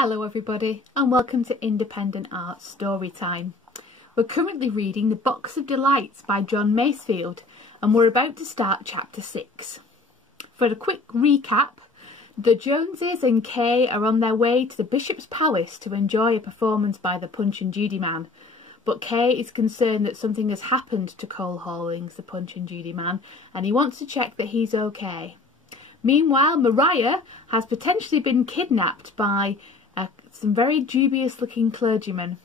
Hello everybody and welcome to Independent Art Storytime. We're currently reading The Box of Delights by John Masefield and we're about to start chapter 6. For a quick recap, the Joneses and Kay are on their way to the Bishop's Palace to enjoy a performance by the Punch and Judy man, but Kay is concerned that something has happened to Cole Hawlings, the Punch and Judy man, and he wants to check that he's okay. Meanwhile, Mariah has potentially been kidnapped by some very dubious looking clergymen.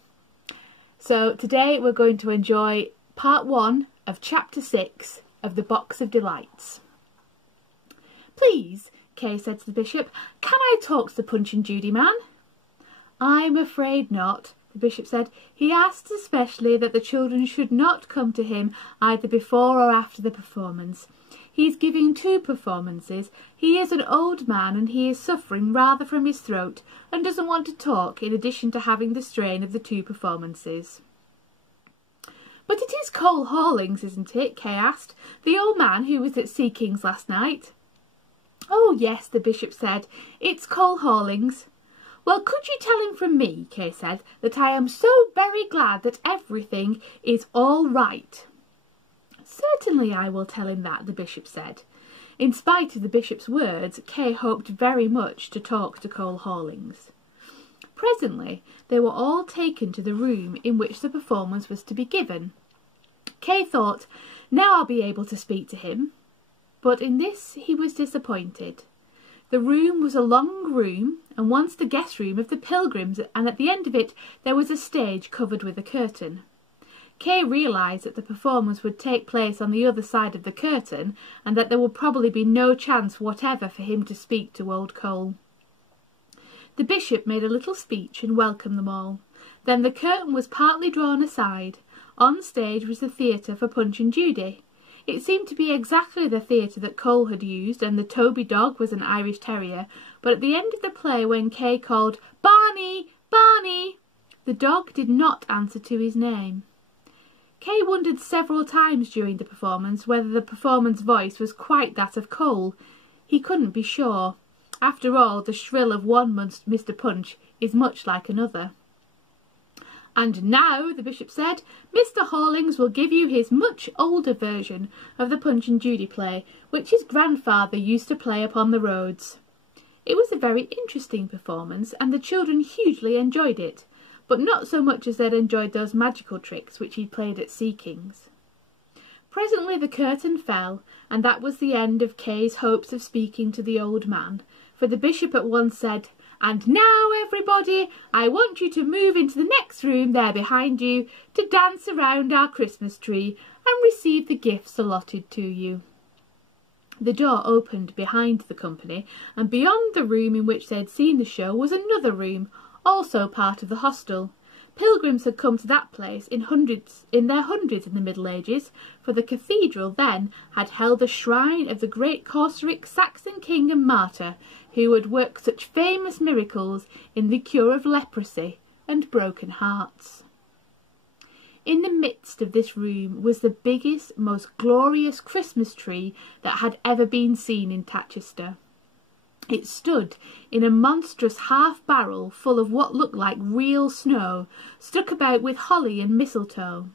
So today we're going to enjoy part 1 of chapter 6 of The Box of Delights. "Please," Kay said to the bishop, "can I talk to the Punch and Judy man?" "I'm afraid not," the bishop said. "He asked especially that the children should not come to him either before or after the performance. He's giving 2 performances. He is an old man and he is suffering rather from his throat and doesn't want to talk, in addition to having the strain of the 2 performances. "But it is Cole Hawlings, isn't it?" Kay asked. "The old man who was at Sea King's last night?" "Oh yes," the bishop said. "It's Cole Hawlings." "Well, could you tell him from me," Kay said, "that I am so very glad that everything is all right?" "Certainly I will tell him that," the bishop said. In spite of the bishop's words, Kay hoped very much to talk to Cole Hawlings. Presently they were all taken to the room in which the performance was to be given. Kay thought, "Now I'll be able to speak to him." But in this he was disappointed. The room was a long room, and once the guest room of the pilgrims, and at the end of it there was a stage covered with a curtain. Kay realised that the performance would take place on the other side of the curtain, and that there would probably be no chance whatever for him to speak to old Cole. The bishop made a little speech and welcomed them all. Then the curtain was partly drawn aside. On stage was the theatre for Punch and Judy. It seemed to be exactly the theatre that Cole had used, and the Toby dog was an Irish terrier, but at the end of the play, when Kay called, "Barney! Barney!" the dog did not answer to his name. Kay wondered several times during the performance whether the performance voice was quite that of Cole. He couldn't be sure. After all, the shrill of one Mr. Punch is much like another. "And now," the bishop said, "Mr. Hawlings will give you his much older version of the Punch and Judy play, which his grandfather used to play upon the roads." It was a very interesting performance, and the children hugely enjoyed it, but not so much as they'd enjoyed those magical tricks which he'd played at Sea King's. Presently the curtain fell, and that was the end of Kay's hopes of speaking to the old man, for the bishop at once said, "And now, everybody, I want you to move into the next room there behind you to dance around our Christmas tree and receive the gifts allotted to you." The door opened behind the company, and beyond the room in which they had seen the show was another room, also part of the hostel. Pilgrims had come to that place in their hundreds in the Middle Ages, for the cathedral then had held the shrine of the great Corsaric Saxon king and martyr, who had worked such famous miracles in the cure of leprosy and broken hearts. In the midst of this room was the biggest, most glorious Christmas tree that had ever been seen in Tatchester. It stood in a monstrous half-barrel full of what looked like real snow, stuck about with holly and mistletoe.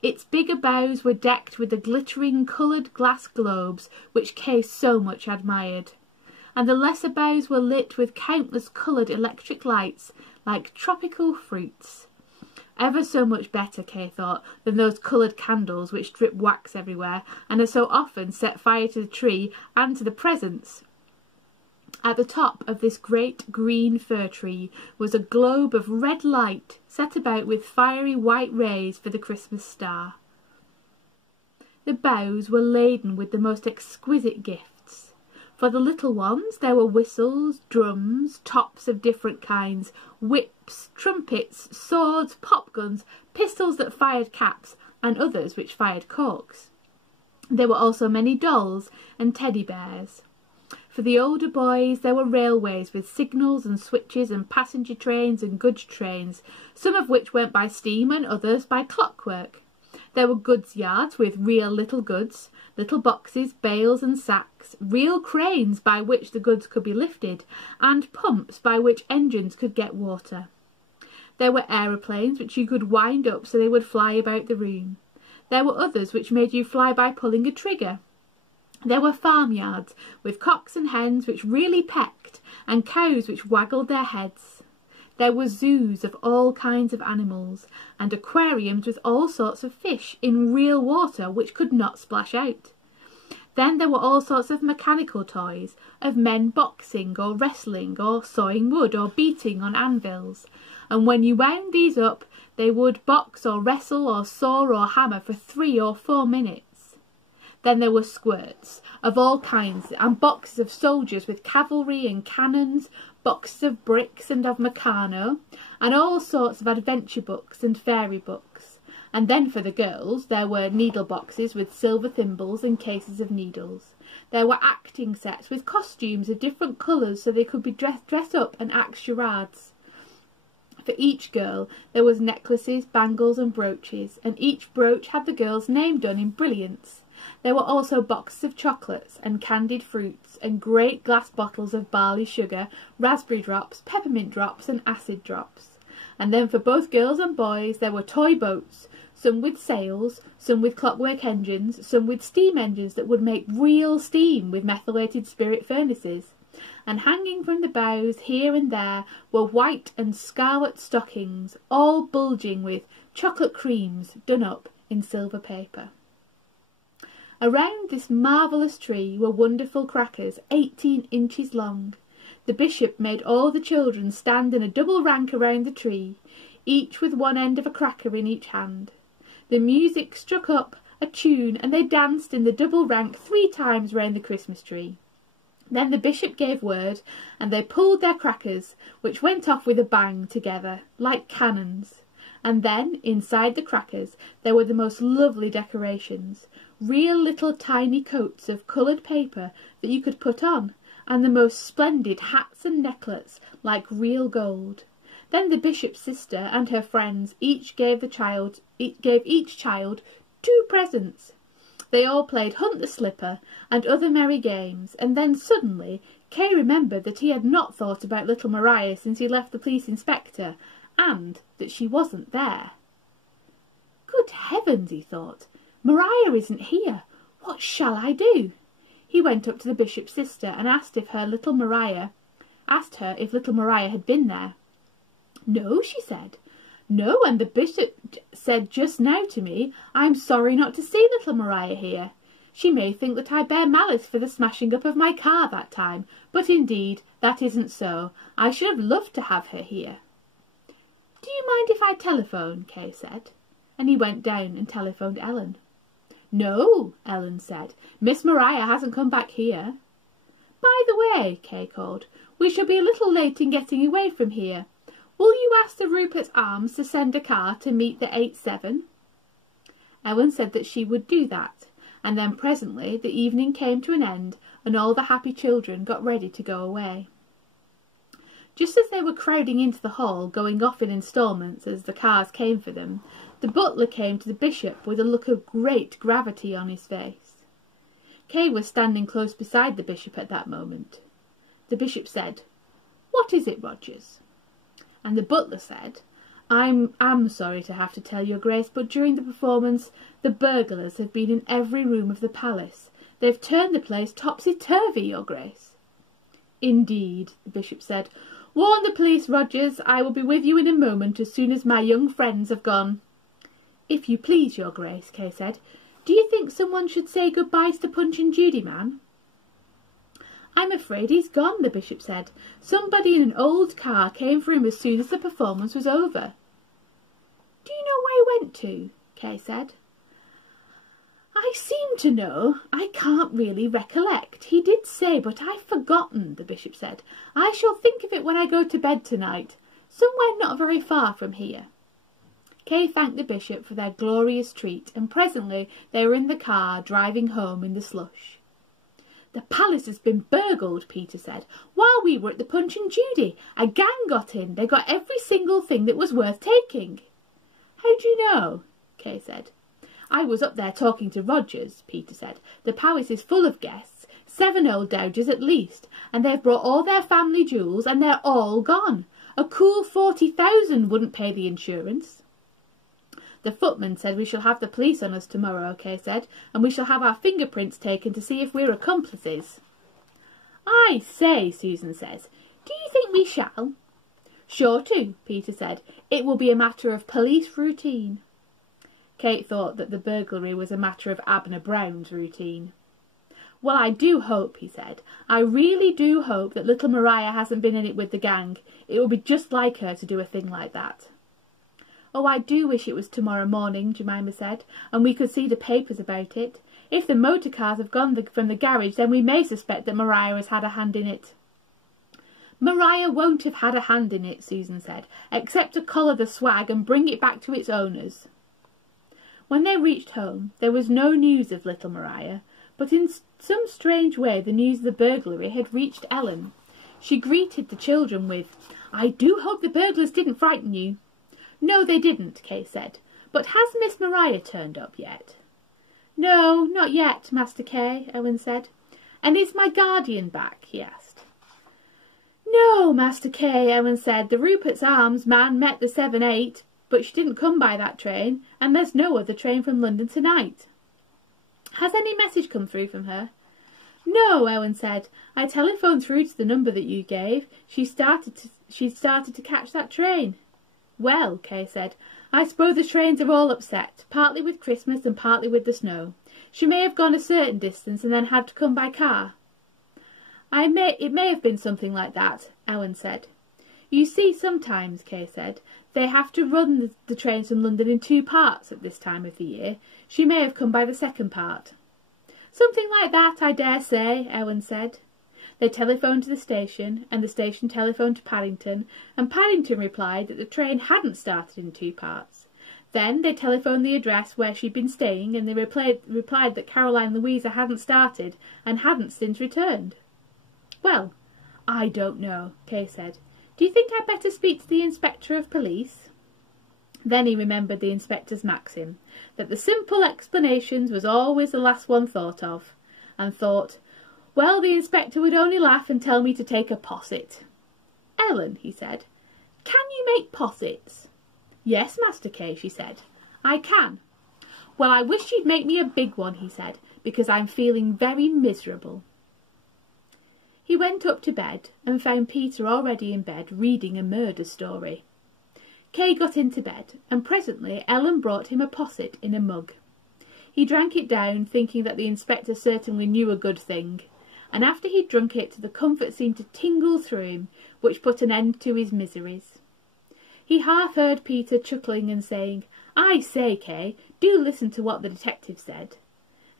Its bigger boughs were decked with the glittering coloured glass globes which Kay so much admired, and the lesser boughs were lit with countless coloured electric lights like tropical fruits. Ever so much better, Kay thought, than those coloured candles which drip wax everywhere and are so often set fire to the tree and to the presents. At the top of this great green fir tree was a globe of red light set about with fiery white rays for the Christmas star. The boughs were laden with the most exquisite gifts. For the little ones there were whistles, drums, tops of different kinds, whips, trumpets, swords, pop guns, pistols that fired caps, and others which fired corks. There were also many dolls and teddy bears. For the older boys there were railways with signals and switches and passenger trains and goods trains, some of which went by steam and others by clockwork. There were goods yards with real little goods, little boxes, bales and sacks, real cranes by which the goods could be lifted, and pumps by which engines could get water. There were aeroplanes which you could wind up so they would fly about the room. There were others which made you fly by pulling a trigger. There were farmyards with cocks and hens which really pecked, and cows which waggled their heads. There were zoos of all kinds of animals, and aquariums with all sorts of fish in real water which could not splash out. Then there were all sorts of mechanical toys, of men boxing or wrestling or sawing wood or beating on anvils, and when you wound these up they would box or wrestle or saw or hammer for 3 or 4 minutes. Then there were squirts of all kinds, and boxes of soldiers with cavalry and cannons, boxes of bricks and of Meccano, and all sorts of adventure books and fairy books. And then for the girls there were needle boxes with silver thimbles and cases of needles. There were acting sets with costumes of different colours so they could be dressed up and act charades. For each girl there was necklaces, bangles and brooches, and each brooch had the girl's name done in brilliants. There were also boxes of chocolates and candied fruits and great glass bottles of barley sugar, raspberry drops, peppermint drops and acid drops. And then for both girls and boys there were toy boats, some with sails, some with clockwork engines, some with steam engines that would make real steam with methylated spirit furnaces. And hanging from the bows here and there were white and scarlet stockings, all bulging with chocolate creams done up in silver paper. Around this marvellous tree were wonderful crackers 18 inches long. The bishop made all the children stand in a double rank around the tree, each with one end of a cracker in each hand. The music struck up a tune and they danced in the double rank 3 times round the Christmas tree. Then the bishop gave word and they pulled their crackers, which went off with a bang together, like cannons. And then, inside the crackers, there were the most lovely decorations, real little tiny coats of coloured paper that you could put on, and the most splendid hats and necklets like real gold. Then the bishop's sister and her friends each gave each child 2 presents. They all played Hunt the Slipper and other merry games, and then suddenly Kay remembered that he had not thought about little Maria since he left the police inspector, and that she wasn't there. Good heavens, he thought, Maria isn't here. What shall I do? He went up to the bishop's sister and asked her if little Maria had been there. No, she said. No, and the bishop said just now to me, I'm sorry not to see little Maria here. She may think that I bear malice for the smashing up of my car that time, but indeed that isn't so. I should have loved to have her here. Do you mind if I telephone? Kay said, and he went down and telephoned Ellen. No, Ellen said, Miss Maria hasn't come back here. By the way, Kay called, we shall be a little late in getting away from here. Will you ask the Rupert's Arms to send a car to meet the 8-7? Ellen said that she would do that, and then presently the evening came to an end and all the happy children got ready to go away. Just as they were crowding into the hall, going off in instalments as the cars came for them, the butler came to the bishop with a look of great gravity on his face. Kay was standing close beside the bishop at that moment. The bishop said, "What is it, Rogers?" And the butler said, I'm sorry to have to tell your grace, but during the performance the burglars have been in every room of the palace. They've turned the place topsy-turvy, your grace." "Indeed," the bishop said. "Warn the police, Rogers. I will be with you in a moment as soon as my young friends have gone." "If you please, your grace," Kay said, "do you think someone should say good-bye to Punch and Judy man?" "I'm afraid he's gone," the bishop said. "Somebody in an old car came for him as soon as the performance was over." "Do you know where he went to?" Kay said. "I seem to know. I can't really recollect. He did say, but I've forgotten," the bishop said. "I shall think of it when I go to bed tonight. Somewhere not very far from here." Kay thanked the bishop for their glorious treat, and presently they were in the car, driving home in the slush. "The palace has been burgled," Peter said. "While we were at the Punch and Judy, a gang got in. They got every single thing that was worth taking." "How do you know?" Kay said. "I was up there talking to Rogers," Peter said. "The palace is full of guests, 7 old dowagers at least, and they've brought all their family jewels, and they're all gone. A cool 40,000 wouldn't pay the insurance." "The footman said we shall have the police on us tomorrow," Kay said, "and we shall have our fingerprints taken to see if we're accomplices." "I say," Susan says, "do you think we shall?" "Sure to," Peter said. "It will be a matter of police routine." Kate thought that the burglary was a matter of Abner Brown's routine. "Well, I do hope," he said. "I really do hope that little Maria hasn't been in it with the gang. It would be just like her to do a thing like that." "Oh, I do wish it was tomorrow morning," Jemima said, "and we could see the papers about it. If the motor cars have gone from the garage, then we may suspect that Maria has had a hand in it." "Maria won't have had a hand in it," Susan said, "except to collar the swag and bring it back to its owners." When they reached home, there was no news of little Maria, but in some strange way the news of the burglary had reached Ellen. She greeted the children with, "I do hope the burglars didn't frighten you." "No, they didn't," Kay said. "But has Miss Maria turned up yet?" "No, not yet, Master Kay," Owen said. "And is my guardian back?" he asked. "No, Master Kay," Owen said. "The Rupert's Arms man met the 7:8, but she didn't come by that train, and there's no other train from London tonight." "Has any message come through from her?" "No," Owen said. "I telephoned through to the number that you gave. She started to catch that train." "Well," Kay said, "I suppose the trains are all upset, partly with Christmas and partly with the snow. She may have gone a certain distance and then had to come by car." It may have been something like that," Owen said. "You see, sometimes," Kay said, "they have to run the trains from London in 2 parts at this time of the year. She may have come by the second part." "Something like that, I dare say," Owen said. They telephoned to the station, and the station telephoned to Paddington, and Paddington replied that the train hadn't started in 2 parts. Then they telephoned the address where she'd been staying, and they replied that Caroline Louisa hadn't started and hadn't since returned. "Well, I don't know," Kay said. "Do you think I'd better speak to the Inspector of Police?" Then he remembered the inspector's maxim, that the simple explanations was always the last one thought of, and thought, well, the inspector would only laugh and tell me to take a posset. "Ellen," he said, "can you make possets?" "Yes, Master Kay," she said, "I can." "Well, I wish you'd make me a big one," he said, "because I'm feeling very miserable." He went up to bed and found Peter already in bed reading a murder story. Kay got into bed, and presently Ellen brought him a posset in a mug. He drank it down, thinking that the inspector certainly knew a good thing, and after he'd drunk it the comfort seemed to tingle through him, which put an end to his miseries. He half heard Peter chuckling and saying, "I say, Kay, do listen to what the detective said."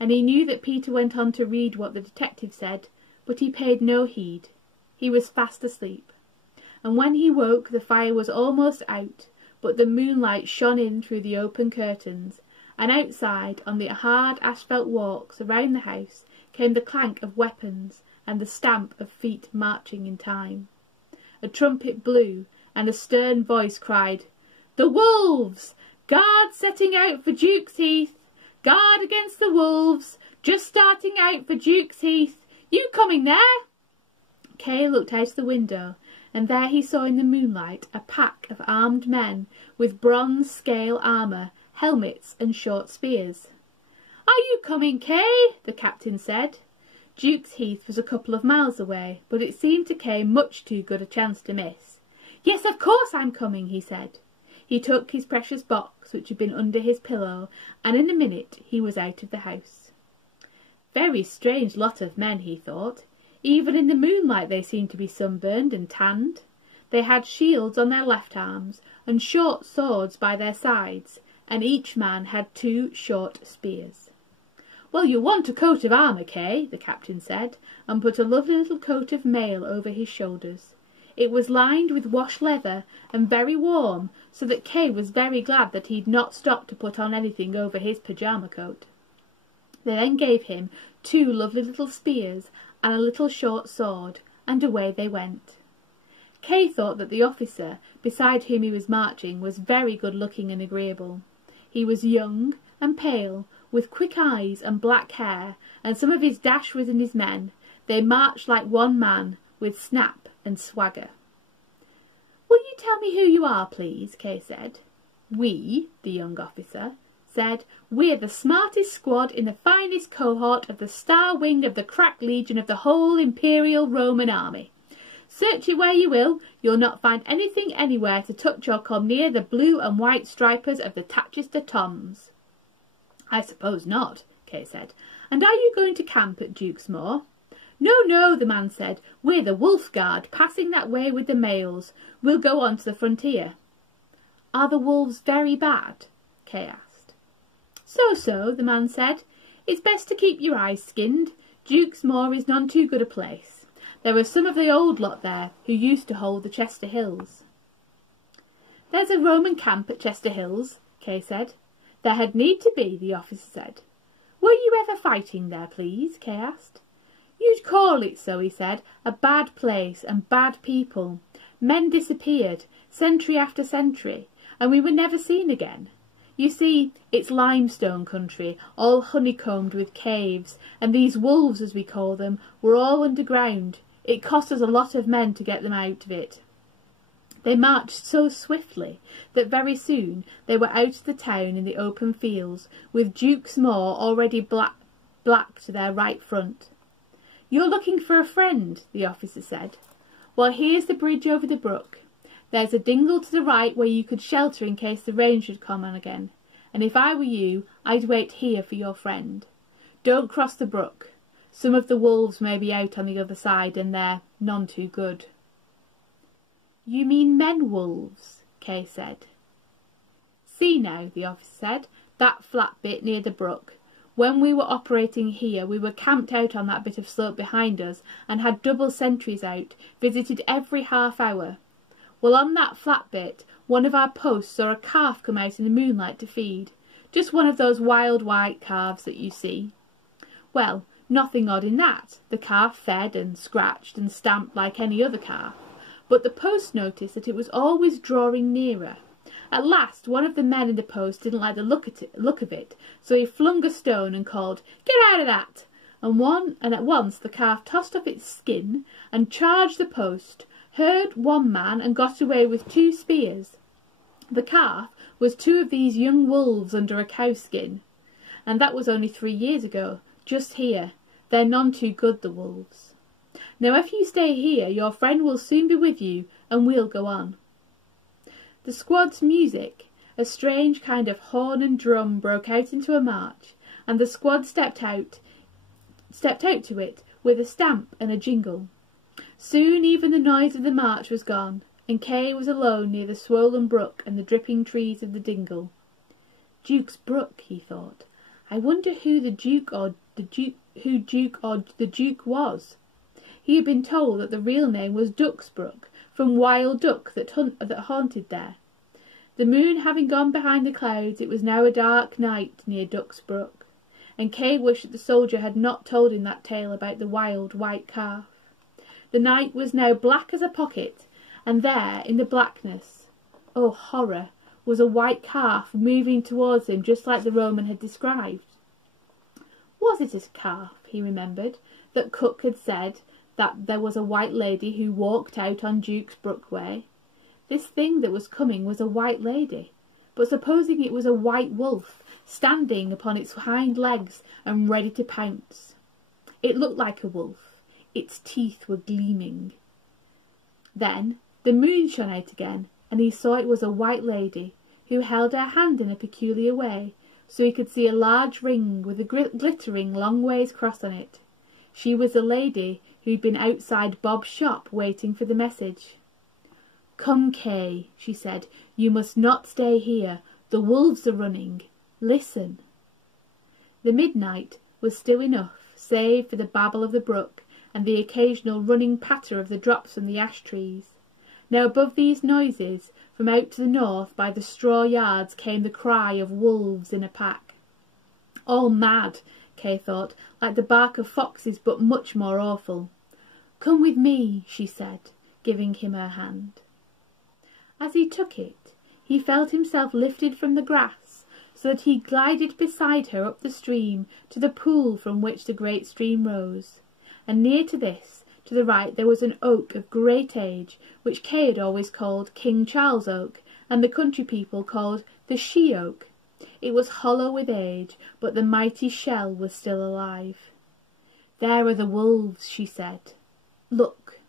And he knew that Peter went on to read what the detective said, but he paid no heed. He was fast asleep, and when he woke the fire was almost out, but the moonlight shone in through the open curtains, and outside on the hard asphalt walks around the house came the clank of weapons and the stamp of feet marching in time. A trumpet blew, and a stern voice cried, "The wolves! Guard setting out for Duke's Heath! Guard against the wolves! Just starting out for Duke's Heath! You coming there?" Kay looked out of the window, and there he saw in the moonlight a pack of armed men with bronze scale armour, helmets and short spears. "Are you coming, Kay?" the captain said. Duke's Heath was a couple of miles away, but it seemed to Kay much too good a chance to miss. "Yes, of course I'm coming," he said. He took his precious box, which had been under his pillow, and in a minute he was out of the house. Very strange lot of men, he thought. Even in the moonlight they seemed to be sunburned and tanned. They had shields on their left arms, and short swords by their sides, and each man had 2 short spears. "Well, you want a coat of armour, Kay," the captain said, and put a lovely little coat of mail over his shoulders. It was lined with wash leather and very warm, so that Kay was very glad that he'd not stopped to put on anything over his pyjama coat. They then gave him 2 lovely little spears and a little short sword, and away they went. Kay thought that the officer, beside whom he was marching, was very good-looking and agreeable. He was young, and pale, with quick eyes and black hair, and some of his dash was in his men. They marched like one man, with snap and swagger. "Will you tell me who you are, please?" Kay said. "We," the young officer said, "we're the smartest squad in the finest cohort of the Star Wing of the Crack Legion of the whole Imperial Roman Army. Search it where you will, you'll not find anything anywhere to touch or come near the blue and white stripers of the Tatchester Toms." "I suppose not," Kay said. "And are you going to camp at Duke's Moor?" "No, no," the man said. "We're the Wolf Guard, passing that way with the mails. We'll go on to the frontier." "Are the wolves very bad?" Kay asked. "So, the man said. "It's best to keep your eyes skinned. Duke's Moor is none too good a place. There are some of the old lot there who used to hold the Chester Hills." "There's a Roman camp at Chester Hills," Kay said. "There had need to be," the officer said. "Were you ever fighting there, please?" Kay asked. "You'd call it so," he said. "A bad place and bad people. Men disappeared, century after century, and we were never seen again. You see, it's limestone country, all honeycombed with caves, and these wolves, as we call them, were all underground. It cost us a lot of men to get them out of it. They marched so swiftly that very soon they were out of the town in the open fields, with Duke's Moor already black to their right front." "You're looking for a friend," the officer said. "Well, here's the bridge over the brook. There's a dingle to the right where you could shelter in case the rain should come on again, and if I were you, I'd wait here for your friend. Don't cross the brook. Some of the wolves may be out on the other side, and they're none too good." "You mean men wolves?" Kay said. "See now," the officer said, "that flat bit near the brook. When we were operating here, we were camped out on that bit of slope behind us, and had double sentries out, visited every half hour. Well, on that flat bit, one of our posts saw a calf come out in the moonlight to feed. Just one of those wild white calves that you see. Well, nothing odd in that. The calf fed and scratched and stamped like any other calf. But the post noticed that it was always drawing nearer. At last, one of the men in the post didn't like the look of it, so he flung a stone and called, 'Get out of that!' And at once the calf tossed off its skin and charged the post, hurt one man and got away with 2 spears. The calf was 2 of these young wolves under a cowskin. And that was only 3 years ago, just here. They're none too good, the wolves. Now if you stay here, your friend will soon be with you, and we'll go on." The squad's music, a strange kind of horn and drum, broke out into a march, and the squad stepped out to it with a stamp and a jingle. Soon even the noise of the march was gone, and Kay was alone near the swollen brook and the dripping trees of the dingle. Duke's Brook, he thought. I wonder who the Duke was. He had been told that the real name was Duck's Brook, from wild duck that haunted there. The moon having gone behind the clouds, it was now a dark night near Duck's Brook, and Kay wished that the soldier had not told him that tale about the wild white calf. The night was now black as a pocket, and there, in the blackness, oh horror, was a white calf moving towards him just like the Roman had described. Was it a calf, he remembered, that Cook had said that there was a white lady who walked out on Duke's Brook way? This thing that was coming was a white lady, but supposing it was a white wolf, standing upon its hind legs and ready to pounce. It looked like a wolf. Its teeth were gleaming. Then the moon shone out again, and he saw it was a white lady, who held her hand in a peculiar way, so he could see a large ring with a glittering long ways cross on it. She was the lady who'd been outside Bob's shop waiting for the message. "Come, Kay," she said, "you must not stay here. The wolves are running. Listen." The midnight was still enough, save for the babble of the brook and the occasional running patter of the drops from the ash trees. Now above these noises, from out to the north by the straw yards, came the cry of wolves in a pack. All mad, Kay thought, like the bark of foxes, but much more awful. "Come with me," she said, giving him her hand. As he took it, he felt himself lifted from the grass, so that he glided beside her up the stream to the pool from which the great stream rose. And near to this, to the right, there was an oak of great age, which Kay had always called King Charles Oak, and the country people called the She-Oak. It was hollow with age, but the mighty shell was still alive. "There are the wolves," she said. "Look."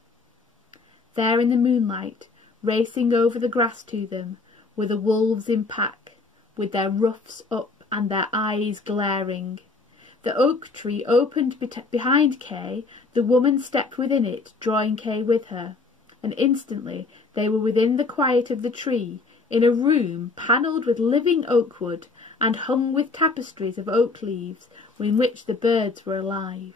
There in the moonlight, racing over the grass to them, were the wolves in pack, with their ruffs up and their eyes glaring. The oak tree opened behind Kay. The woman stepped within it, drawing Kay with her, and instantly they were within the quiet of the tree, in a room panelled with living oak wood and hung with tapestries of oak leaves, in which the birds were alive.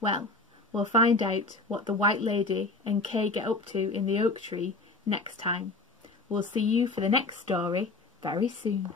Well, we'll find out what the White Lady and Kay get up to in the oak tree next time. We'll see you for the next story very soon.